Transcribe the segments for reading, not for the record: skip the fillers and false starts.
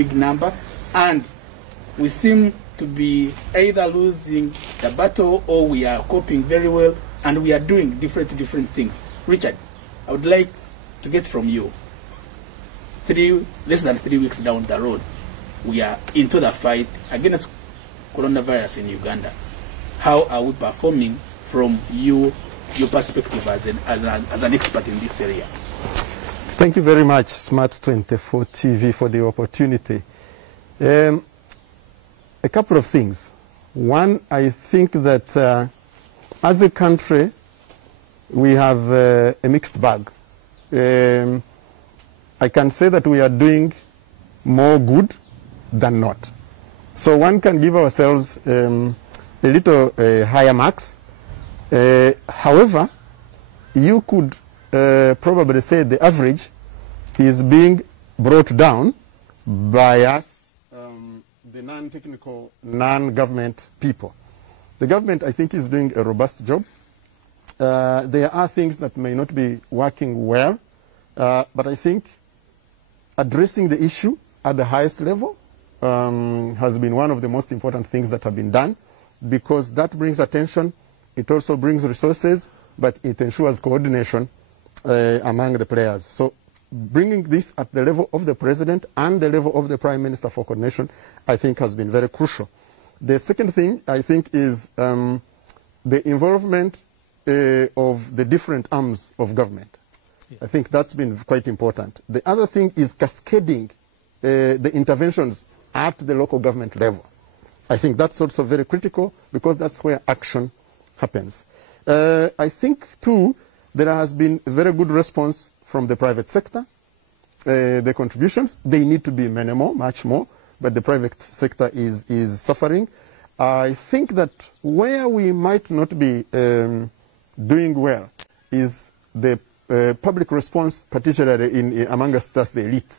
big number, and we seem to be either losing the battle or we are coping very well, and we are doing different things. Richard, I would like to get from you, less than 3 weeks down the road, we are into the fight against coronavirus in Uganda. How are we performing from your perspective as an expert in this area? Thank you very much, Smart24 TV, for the opportunity. A couple of things. One, I think that as a country, we have a mixed bag. I can say that we are doing more good than not. So one can give ourselves a little higher marks. However, you could probably say the average is being brought down by us, the non-technical, non-government people. The government, I think, is doing a robust job. There are things that may not be working well, but I think addressing the issue at the highest level has been one of the most important things that have been done, because that brings attention, it also brings resources, but it ensures coordination among the players. So bringing this at the level of the president and the level of the prime minister for coordination, I think, has been very crucial. The second thing, I think, is the involvement of the different arms of government. Yeah. I think that's been quite important. The other thing is cascading the interventions at the local government level. I think that's also very critical, because that's where action happens. I think, too, there has been a very good response from the private sector. The contributions, they need to be minimal, much more, but the private sector is suffering. I think that where we might not be doing well is the public response, particularly amongst us, the elite,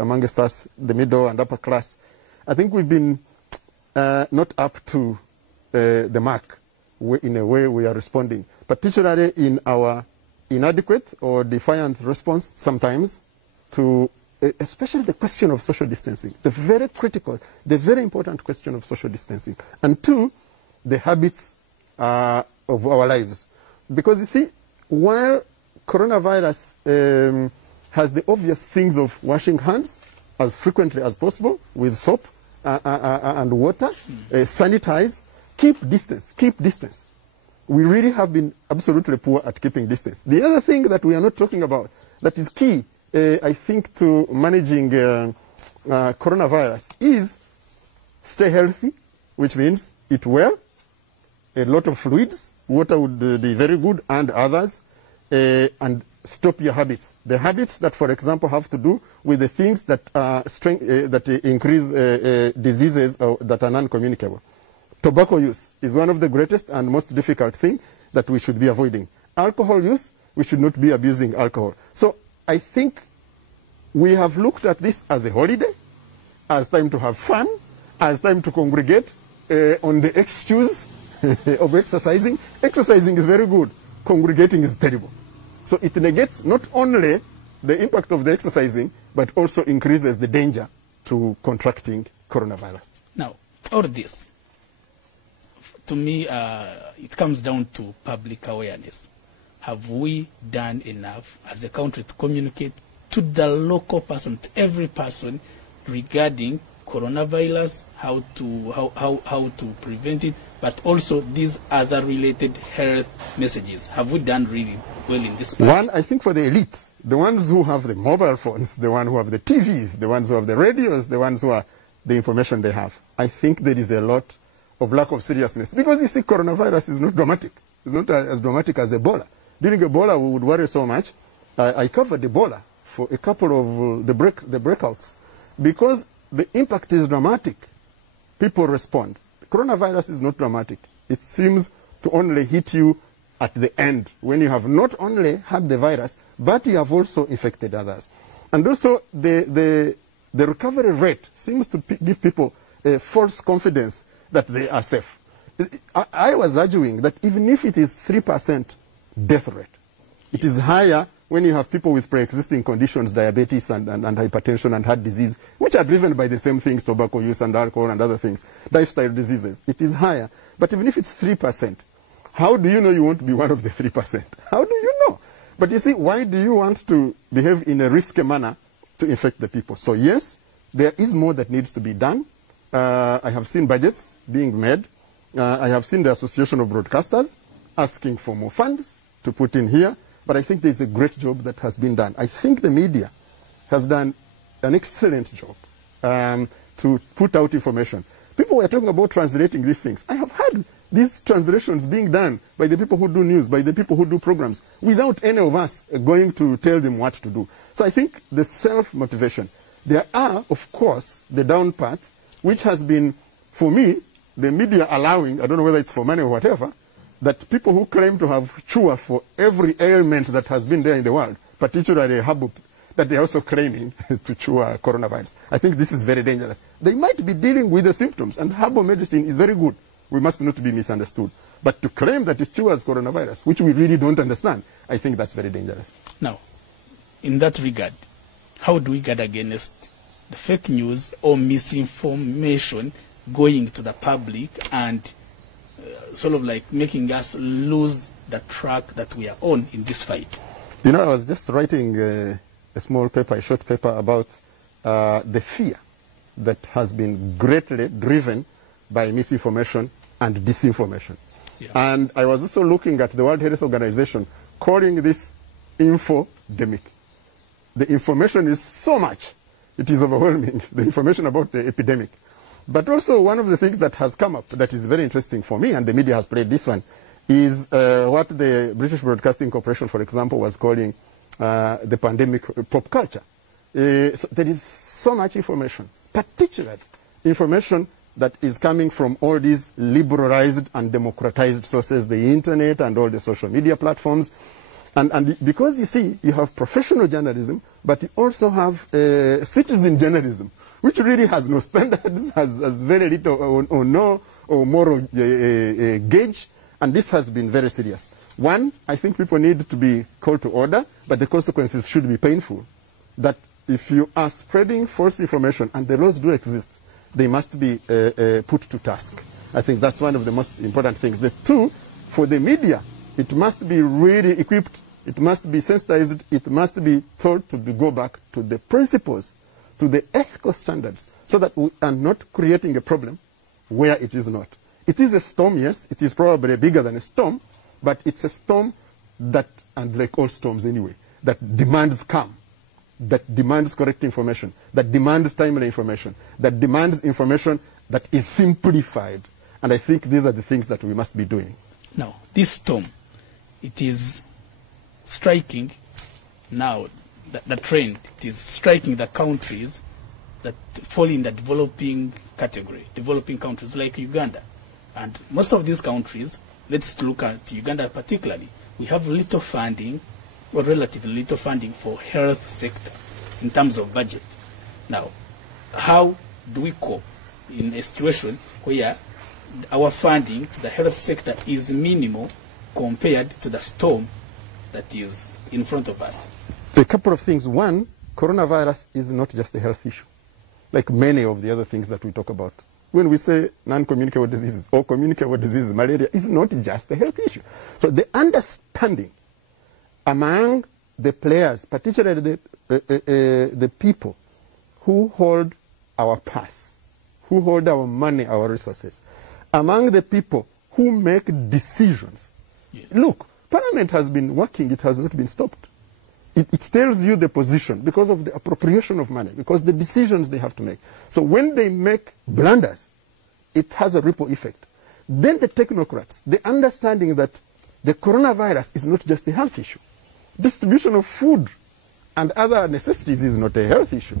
amongst us, the middle and upper class. I think we've been not up to the mark in a way we are responding, particularly in our inadequate or defiant response sometimes to especially the question of social distancing, the very critical, the very important question of social distancing. And two, the habits of our lives. Because you see, while coronavirus has the obvious things of washing hands as frequently as possible with soap and water, sanitize, keep distance. We really have been absolutely poor at keeping distance. The other thing that we are not talking about that is key, I think, to managing coronavirus is stay healthy, which means eat well, a lot of fluids, water would be very good, and others, and stop your habits. The habits that, for example, have to do with the things that increase diseases that are non-communicable. Tobacco use is one of the greatest and most difficult things that we should be avoiding. Alcohol use, we should not be abusing alcohol. So I think we have looked at this as a holiday, as time to have fun, as time to congregate on the excuse of exercising. Exercising is very good. Congregating is terrible. So it negates not only the impact of the exercising, but also increases the danger to contracting coronavirus. Now, all this, to me, it comes down to public awareness. Have we done enough as a country to communicate to the local person, to every person, regarding coronavirus, how to prevent it, but also these other related health messages? Have we done really well in this part? One, I think for the elite, the ones who have the mobile phones, the ones who have the TVs, the ones who have the radios, the ones who are the information they have, I think there is a lot of lack of seriousness. Because you see, coronavirus is not dramatic. It's not as dramatic as Ebola. During Ebola, we would worry so much. I covered Ebola for a couple of the breakouts. Because the impact is dramatic, people respond. Coronavirus is not dramatic. It seems to only hit you at the end, when you have not only had the virus, but you have also infected others. And also, the recovery rate seems to give people a false confidence that they are safe. I was arguing that even if it is 3% death rate, it is higher when you have people with pre-existing conditions, diabetes and hypertension and heart disease, which are driven by the same things, tobacco use and alcohol and other things, lifestyle diseases, it is higher. But even if it's 3%, how do you know you won't be one of the 3%? How do you know? But you see, why do you want to behave in a risky manner to infect the people? So yes, there is more that needs to be done. I have seen budgets being made. I have seen the Association of Broadcasters asking for more funds to put in here. But I think there's a great job that has been done. I think the media has done an excellent job to put out information. People were talking about translating these things. I have had these translations being done by the people who do news, by the people who do programs, without any of us going to tell them what to do. So I think the self-motivation. There are, of course, the down part, which has been, for me, the media allowing, I don't know whether it's for money or whatever, that people who claim to have cure for every ailment that has been there in the world, particularly herbal, that they're also claiming to cure coronavirus. I think this is very dangerous. They might be dealing with the symptoms, and herbal medicine is very good. We must not be misunderstood. But to claim that it cures coronavirus, which we really don't understand, I think that's very dangerous. Now, in that regard, how do we guard against the fake news or misinformation going to the public and sort of like making us lose the track that we are on in this fight? You know, I was just writing a small paper, a short paper about the fear that has been greatly driven by misinformation and disinformation. Yeah. And I was also looking at the World Health Organization calling this infodemic. The information is so much, it is overwhelming, the information about the epidemic. But also one of the things that has come up that is very interesting for me, and the media has played this one, is what the British Broadcasting Corporation, for example, was calling the pandemic pop culture. So there is so much information, particularly information that is coming from all these liberalized and democratized sources, the internet and all the social media platforms. And because you see, you have professional journalism, but you also have citizen journalism, which really has no standards, has very little or no or moral gauge, and this has been very serious. One, I think people need to be called to order, but the consequences should be painful. That if you are spreading false information, and the laws do exist, they must be put to task. I think that's one of the most important things. The two, for the media, it must be really equipped, it must be sensitized, it must be told to go back to the principles, to the ethical standards, so that we are not creating a problem where it is not. It is a storm, yes, it is probably bigger than a storm, but it's a storm that, and like all storms anyway, that demands calm, that demands correct information, that demands timely information, that demands information that is simplified. And I think these are the things that we must be doing. Now, this storm, it is striking now, the trend, it is striking the countries that fall in the developing category, developing countries like Uganda. And most of these countries, let's look at Uganda particularly, we have little funding, or relatively little funding for health sector in terms of budget. Now, how do we cope in a situation where our funding to the health sector is minimal compared to the storm that is in front of us? A couple of things. One, coronavirus is not just a health issue, like many of the other things that we talk about. When we say non-communicable diseases or communicable diseases, malaria is not just a health issue. So the understanding among the players, particularly the people who hold our purse, who hold our money, our resources, among the people who make decisions. Yes. Look, Parliament has been working, it has not been stopped. It tells you the position because of the appropriation of money, because the decisions they have to make. So when they make blunders, it has a ripple effect. Then the technocrats, the understanding that the coronavirus is not just a health issue. Distribution of food and other necessities is not a health issue.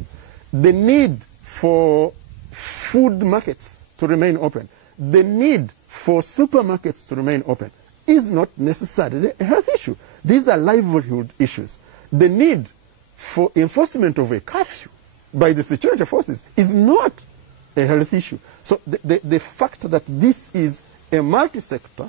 The need for food markets to remain open, the need for supermarkets to remain open is not necessarily a health issue. These are livelihood issues. The need for enforcement of a curfew by the security forces is not a health issue. So the fact that this is a multi-sector,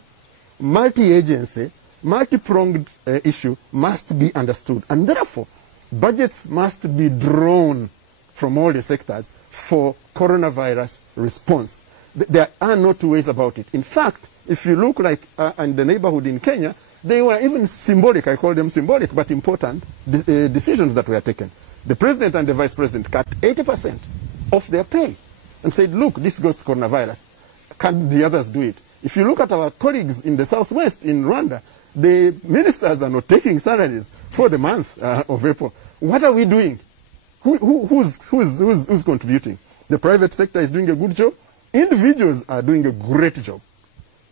multi-agency, multi-pronged issue must be understood. And therefore, budgets must be drawn from all the sectors for coronavirus response. There are no two ways about it. In fact, if you look like in the neighborhood in Kenya, they were even symbolic, I call them symbolic, but important decisions that were taken. The president and the vice president cut 80% of their pay and said, look, this goes to coronavirus. Can the others do it? If you look at our colleagues in the southwest, in Rwanda, the ministers are not taking salaries for the month of April. What are we doing? Who's contributing? The private sector is doing a good job. Individuals are doing a great job,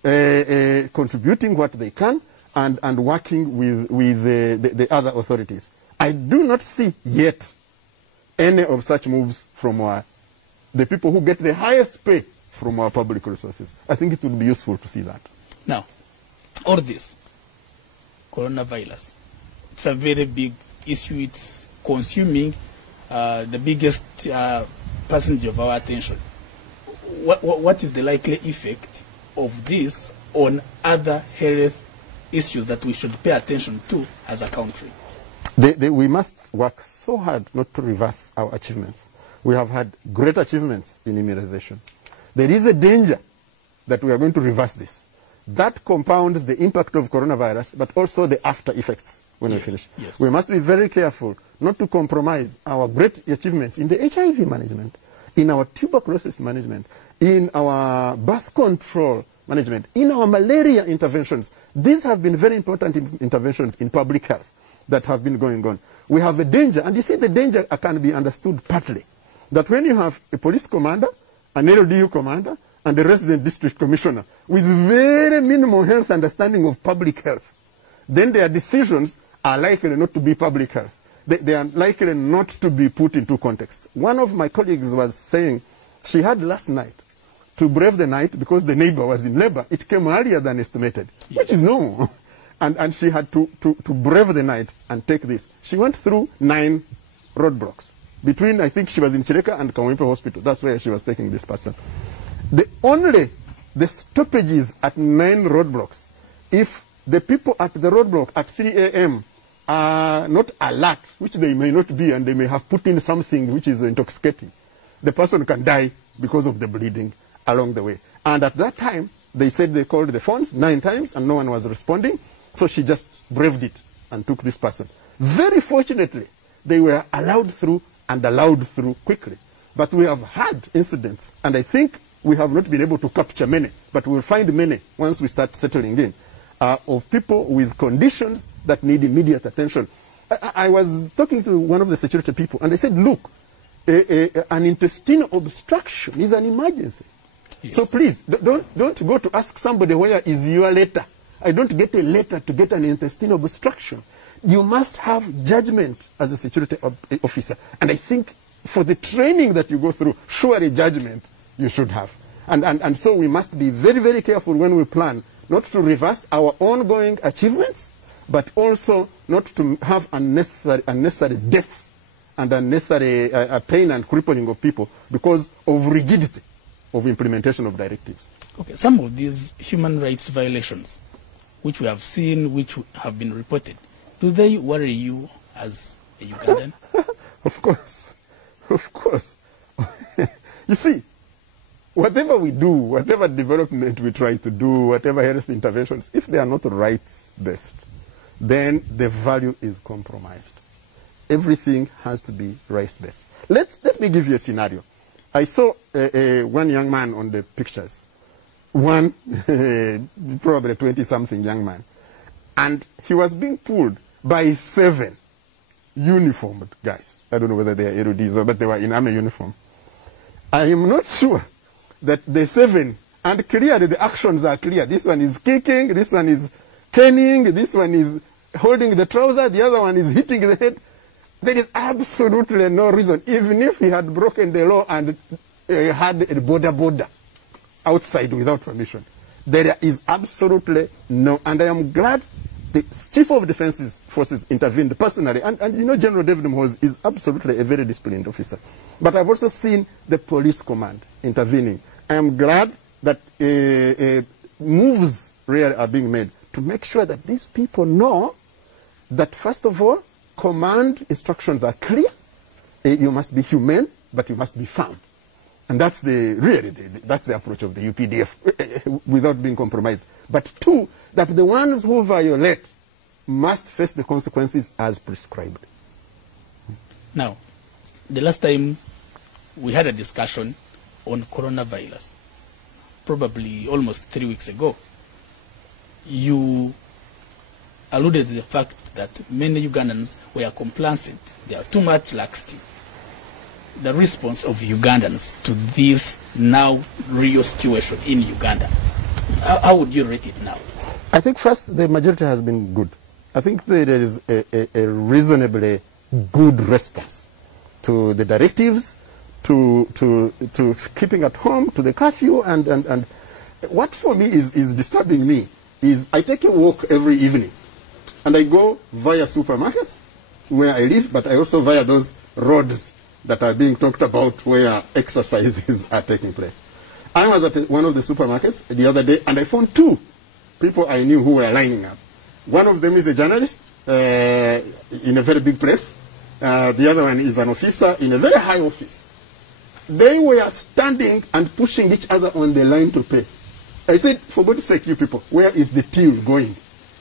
contributing what they can and working with the other authorities. I do not see yet any of such moves from the people who get the highest pay from our public resources. I think it would be useful to see that. Now, all this, coronavirus, it's a very big issue. It's consuming the biggest percentage of our attention. What is the likely effect of this on other health issues that we should pay attention to as a country? We must work so hard not to reverse our achievements. We have had great achievements in immunization. There is a danger that we are going to reverse this. That compounds the impact of coronavirus, but also the after effects when we finish. Yes. We must be very careful not to compromise our great achievements in the HIV management, in our tuberculosis management, in our birth control management, in our malaria interventions. These have been very important interventions in public health that have been going on. We have a danger, and you see the danger can be understood partly, that when you have a police commander, an LDU commander, and a resident district commissioner with very minimal health understanding of public health, then their decisions are likely not to be public health. They are likely not to be put into context. One of my colleagues was saying she had last night to brave the night because the neighbor was in labor. It came earlier than estimated, yes, which is normal. And she had to brave the night and take this. She went through 9 roadblocks. Between, I think she was in Chireka and Kawempe Hospital. That's where she was taking this person. The stoppages at 9 roadblocks, if the people at the roadblock at 3 a.m. are not alert, which they may not be, and they may have put in something which is intoxicating, the person can die because of the bleeding along the way. And at that time, they said they called the phones 9 times and no one was responding. So she just braved it and took this person. Very fortunately, they were allowed through and allowed through quickly. But we have had incidents, and I think we have not been able to capture many, but we'll find many once we start settling in, of people with conditions that need immediate attention. I was talking to one of the security people, and they said, look, an intestinal obstruction is an emergency. Yes. So please, don't go to ask somebody where is your letter. I don't get a letter to get an intestinal obstruction. You must have judgment as a security officer. And I think for the training that you go through, surely judgment you should have. And so we must be very, very careful when we plan, not to reverse our ongoing achievements, but also not to have unnecessary deaths and unnecessary pain and crippling of people because of rigidity of implementation of directives. Okay, some of these human rights violations, which we have seen, which have been reported, do they worry you as a Ugandan? Of course. Of course. You see, whatever we do, whatever development we try to do, whatever health interventions, if they are not rights-based, then the value is compromised. Everything has to be rights-based. Let me give you a scenario. I saw one young man on the pictures, one probably 20-something young man, and he was being pulled by 7 uniformed guys. I don't know whether they are erudits, but they were in army uniform. I am not sure that the 7, and clearly the actions are clear. This one is kicking, this one is caning, this one is holding the trouser, the other one is hitting the head. There is absolutely no reason, even if he had broken the law and had a border outside without permission. There is absolutely no, and I am glad the Chief of Defense Forces intervened personally, and you know General David Mhoz is absolutely a very disciplined officer. But I've also seen the police command intervening. I am glad that moves really are being made to make sure that these people know that, first of all, command instructions are clear. You must be humane, but you must be firm. And that's that's the approach of the UPDF without being compromised. But two, that the ones who violate must face the consequences as prescribed. Now, the last time we had a discussion on coronavirus, probably almost 3 weeks ago, you alluded to the fact that many Ugandans were complacent. There are too much laxity. The response of Ugandans to this now real situation in Uganda, how would you rate it now? I think first, the majority has been good. I think there is a reasonably good response to the directives, to keeping at home, to the curfew, and what for me is disturbing me is I take a walk every evening, and I go via supermarkets where I live, but I also via those roads that are being talked about where exercises are taking place. I was at one of the supermarkets the other day, and I found two people I knew who were lining up. One of them is a journalist in a very big place. The other one is an officer in a very high office. They were standing and pushing each other on the line to pay. I said, for God's sake, you people, where is the till going?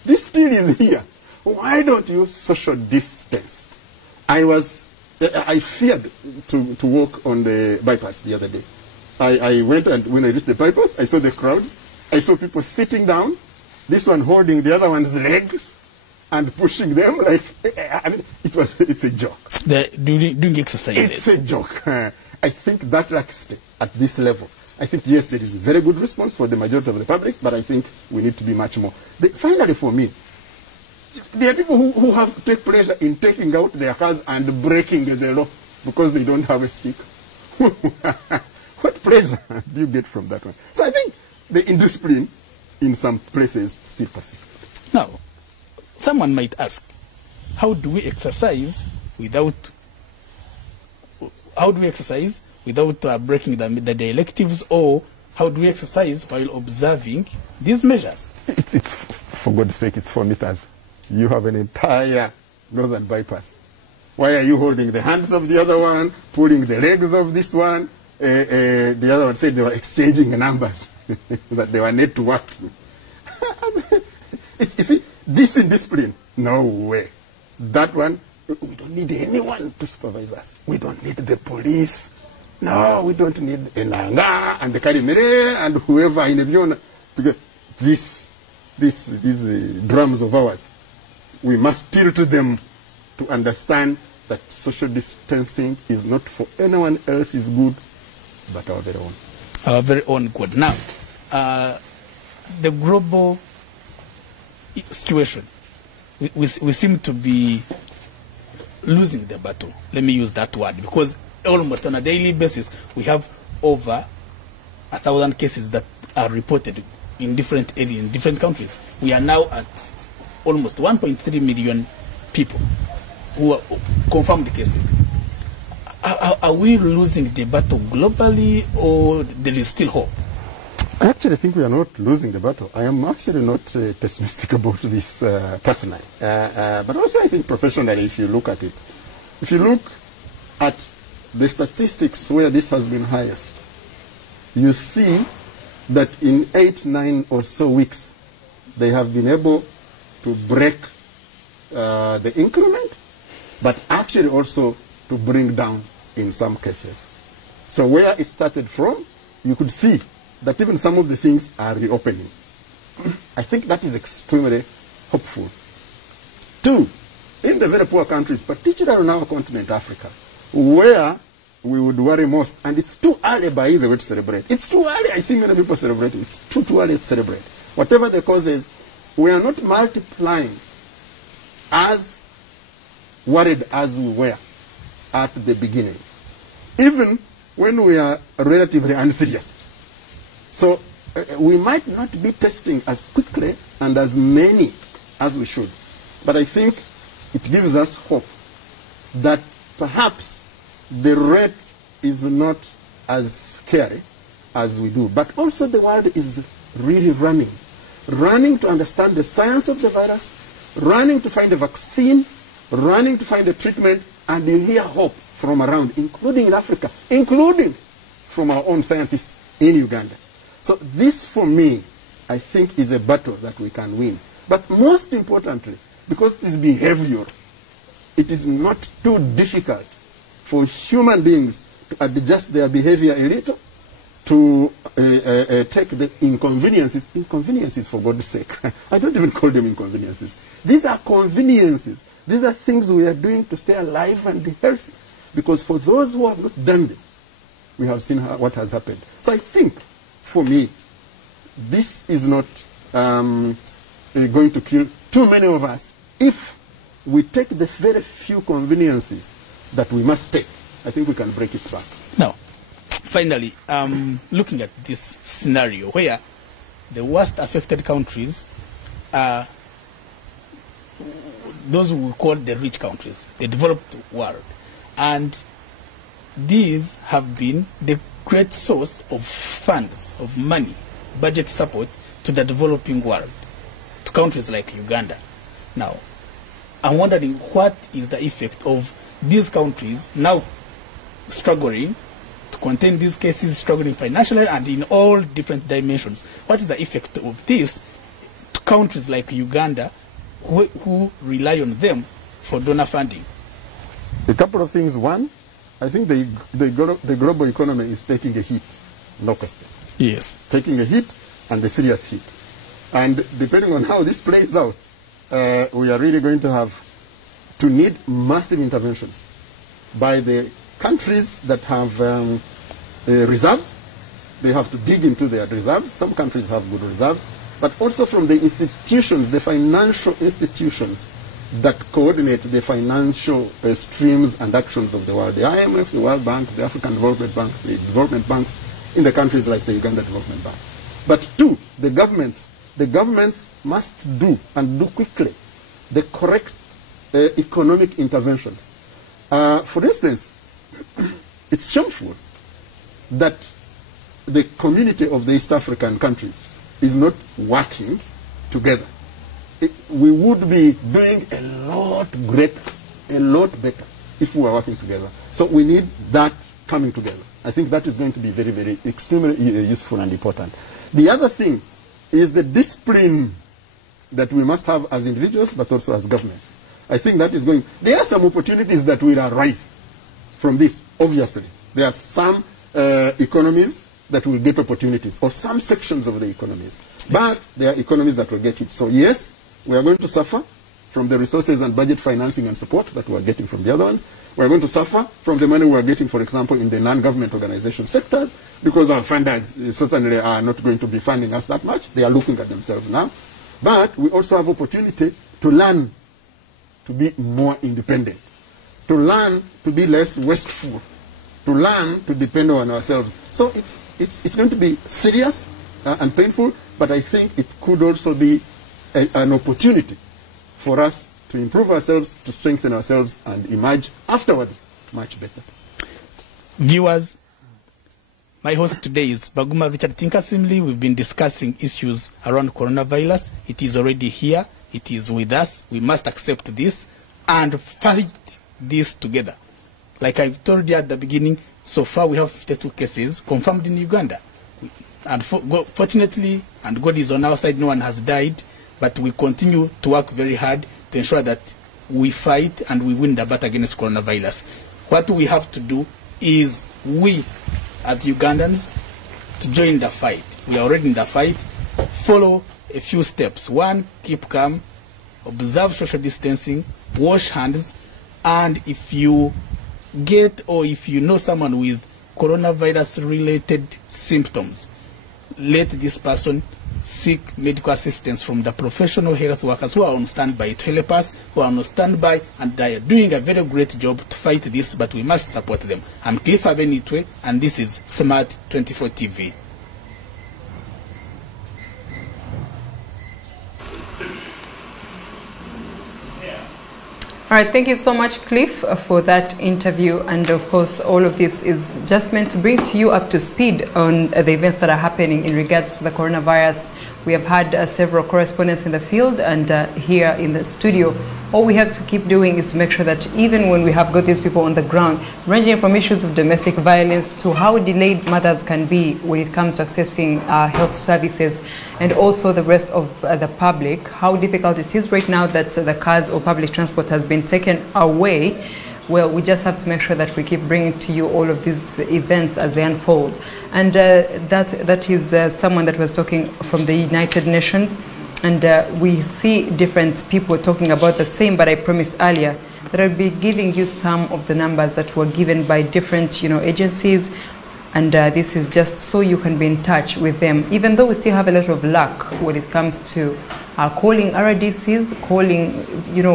This till is here. Why don't you social distance? I feared to walk on the bypass the other day. I went, and when I reached the bypass, I saw the crowds. I saw people sitting down, this one holding the other one's legs and pushing them like, I mean, it's a joke. Doing exercises. It's a joke. I think that laxity at this level, I think, yes, there is a very good response for the majority of the public, but I think we need to be much more. Finally, for me, there are people who take pleasure in taking out their cars and breaking the law because they don't have a stick. What pleasure do you get from that one? So I think the indiscipline in some places still persists. Now, someone might ask, how do we exercise without breaking the directives, or how do we exercise while observing these measures? It's for God's sake, it's 4 meters. You have an entire northern bypass. Why are you holding the hands of the other one, pulling the legs of this one? The other one said they were exchanging numbers, that they were need to work. You see, this indiscipline, no way. That one, we don't need anyone to supervise us. We don't need the police. No, we don't need Enanga and the Karimere and whoever in Eviona to get these drums of ours. We must tilt them to understand that social distancing is not for anyone else's good, but our very own. Our very own good. Now, the global situation, we seem to be losing the battle. Let me use that word, because almost on a daily basis, we have over 1,000 cases that are reported in different areas, in different countries. We are now at almost 1.3 million people who are confirmed cases. Are we losing the battle globally, or there is still hope? I actually think we are not losing the battle. I am actually not pessimistic about this personally. But also I think professionally, if you look at it, if you look at the statistics where this has been highest, you see that in 8, 9 or so weeks, they have been able to break the increment, but actually also to bring down in some cases. So where it started from, you could see that even some of the things are reopening. I think that is extremely hopeful. 2, in the very poor countries, particularly on our continent, Africa, where we would worry most, and it's too early, by the way, to celebrate. It's too early. I see many people celebrating. It's too early to celebrate. Whatever the cause is, we are not multiplying as worried as we were at the beginning, even when we are relatively unserious. So we might not be testing as quickly and as many as we should. But I think it gives us hope that perhaps the rate is not as scary as we do. But also the world is really running. running to understand the science of the virus, running to find a vaccine, running to find a treatment, and you hear hope from around, including in Africa, including from our own scientists in Uganda. So this, for me, I think is a battle that we can win. But most importantly, because it is behavioral, it is not too difficult for human beings to adjust their behavior a little, to take the inconveniences for God's sake. I don't even call them inconveniences. These are conveniences. These are things we are doing to stay alive and be healthy. Because for those who have not done them, we have seen what has happened. So I think, for me, this is not going to kill too many of us if we take the very few conveniences that we must take. I think we can break its back. Now, finally, looking at this scenario where the worst affected countries are those we call the rich countries, the developed world. And these have been the great source of funds, of money, budget support to the developing world, to countries like Uganda. Now, I'm wondering what is the effect of these countries now struggling to contain these cases, struggling financially and in all different dimensions. What is the effect of this to countries like Uganda who rely on them for donor funding? A couple of things. One, I think the global economy is taking a hit, no question. Yes. Taking a hit, and a serious hit. And depending on how this plays out, we are really going to have to need massive interventions by the countries that have reserves. They have to dig into their reserves. Some countries have good reserves. But also from the institutions, the financial institutions that coordinate the financial streams and actions of the world. The IMF, the World Bank, the African Development Bank, the development banks in the countries like the Uganda Development Bank. But two, the governments must do, and do quickly, the correct economic interventions. For instance, it's shameful that the community of the East African countries is not working together. We would be doing a lot greater, a lot better if we were working together. So we need that coming together. I think that is going to be very, very extremely useful and important. The other thing is the discipline that we must have as individuals, but also as governments. I think that is going... There are some opportunities that will arise from this, obviously. There are some economies that will get opportunities, or some sections of the economies. Yes. But there are economies that will get it. So yes, we are going to suffer from the resources and budget financing and support that we are getting from the other ones. We are going to suffer from the money we are getting, for example, in the non-government organization sectors, because our funders certainly are not going to be funding us that much. They are looking at themselves now. But we also have opportunity to learn to be more independent, to learn to be less wasteful, to learn to depend on ourselves. So it's going to be serious and painful, but I think it could also be an opportunity for us to improve ourselves, to strengthen ourselves, and emerge afterwards much better. Viewers, my host today is Baguma Richard. Simply, we've been discussing issues around coronavirus. It is already here. It is with us. We must accept this and fight this together. Like I told you at the beginning, so far we have 52 cases confirmed in Uganda. And fortunately, and God is on our side, no one has died, but we continue to work very hard to ensure that we fight and we win the battle against coronavirus. What we have to do is we, as Ugandans, to join the fight. We are already in the fight. Follow a few steps. One, keep calm, observe social distancing, wash hands, and if you get or if you know someone with coronavirus-related symptoms, let this person seek medical assistance from the professional health workers who are on standby to help us, who are on standby, and they are doing a very great job to fight this, but we must support them. I'm Cliff Abenitwe, and this is Smart24 TV. All right, thank you so much, Cliff, for that interview. And of course, all of this is just meant to bring to you up to speed on the events that are happening in regards to the coronavirus We have had several correspondents in the field and here in the studio. All we have to keep doing is to make sure that even when we have got these people on the ground, ranging from issues of domestic violence to how delayed mothers can be when it comes to accessing health services, and also the rest of the public, how difficult it is right now that the cars or public transport has been taken away. Well, we just have to make sure that we keep bringing to you all of these events as they unfold. And that is someone that was talking from the United Nations. And we see different people talking about the same, but I promised earlier that I'll be giving you some of the numbers that were given by different agencies. And this is just so you can be in touch with them, even though we still have a lot of luck when it comes to calling RDCs, calling,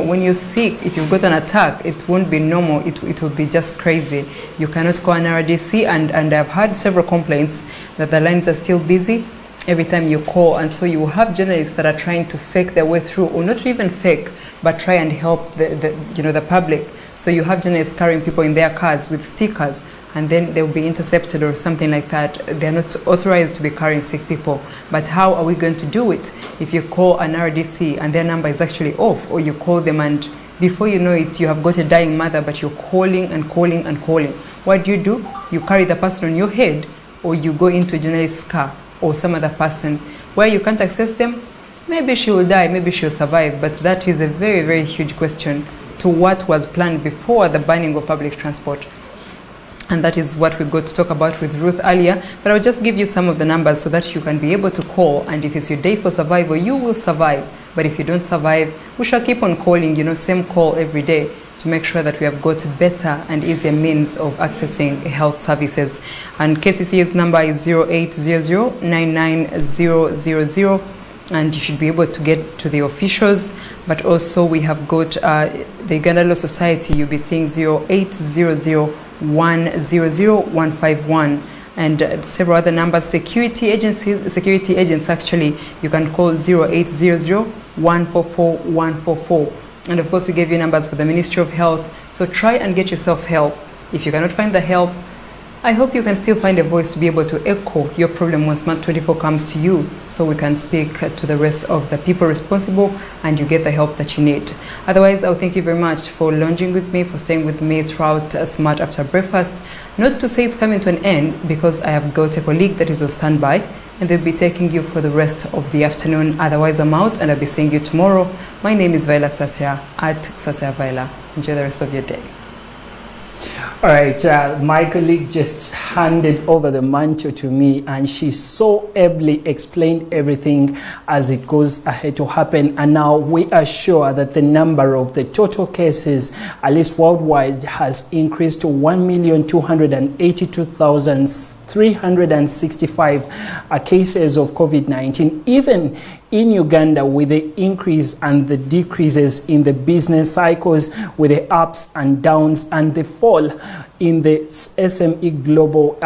when you're sick, if you've got an attack, it won't be normal, it will be just crazy. You cannot call an RDC, and I've had several complaints that the lines are still busy every time you call, and so you have journalists that are trying to fake their way through, or not even fake, but try and help the public. So you have journalists carrying people in their cars with stickers, and then they'll be intercepted or something like that. They're not authorized to be carrying sick people. But how are we going to do it if you call an RDC and their number is actually off, or you call them and before you know it, you have got a dying mother, but you're calling and calling and calling? What do? You carry the person on your head, or you go into a journalist's car or some other person where you can't access them. Maybe she will die, maybe she'll survive, but that is a very, very huge question to what was planned before the banning of public transport. And that is what we got to talk about with Ruth earlier. But I'll just give you some of the numbers so that you can be able to call. And if it's your day for survival, you will survive. But if you don't survive, we shall keep on calling, same call every day to make sure that we have got better and easier means of accessing health services. And KCCA's number is 0800 99000. And you should be able to get to the officials. But also we have got the Uganda Law Society. You'll be seeing 0800 100-151, and several other numbers. Security agents actually, you can call 0800-144-144. And of course we gave you numbers for the Ministry of Health, so try and get yourself help. If you cannot find the help, I hope you can still find a voice to be able to echo your problem when Smart24 comes to you, so we can speak to the rest of the people responsible and you get the help that you need. Otherwise, I'll thank you very much for lounging with me, for staying with me throughout Smart After Breakfast. Not to say it's coming to an end, because I have got a colleague that is on standby and they'll be taking you for the rest of the afternoon. Otherwise, I'm out and I'll be seeing you tomorrow. My name is Vaila Kusasya at Kusasya Vaila. Enjoy the rest of your day. All right, my colleague just handed over the mantle to me, and she so ably explained everything as it goes ahead to happen. And now we are sure that the number of the total cases, at least worldwide, has increased to 1,282,365 cases of COVID-19. Even in Uganda, with the increase and the decreases in the business cycles, with the ups and downs and the fall in the SME global,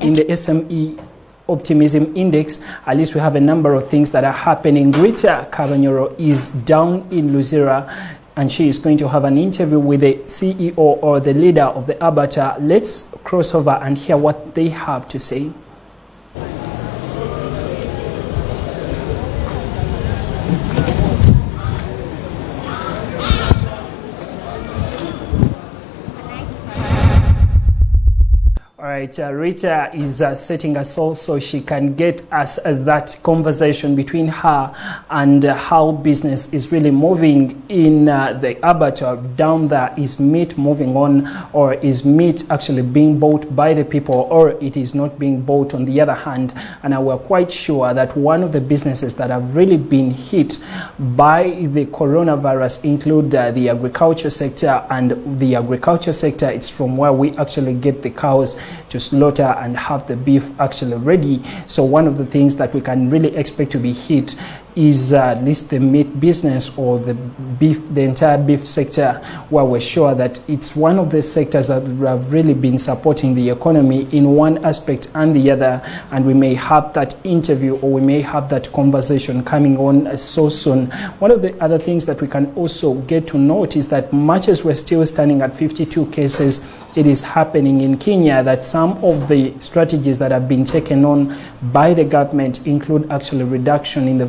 in the SME optimism index, at least we have a number of things that are happening. Rita Kabanyoro is down in Luzira, and she is going to have an interview with the CEO or the leader of the abattoir. Let's cross over and hear what they have to say. All right, Rita is setting us off so she can get us that conversation between her and how business is really moving in the abattoir down there. Is meat moving on, or is meat actually being bought by the people, or it is not being bought on the other hand? And we're quite sure that one of the businesses that have really been hit by the coronavirus include the agriculture sector, and the agriculture sector, it's from where we actually get the cows to slaughter and have the beef actually ready. So one of the things that we can really expect to be hit is at least the meat business or the entire beef sector, where we're sure that it's one of the sectors that have really been supporting the economy in one aspect and the other. And we may have that interview, or we may have that conversation coming on so soon. One of the other things that we can also get to note is that much as we're still standing at 52 cases, it is happening in Kenya that some of the strategies that have been taken on by the government include actually reduction in the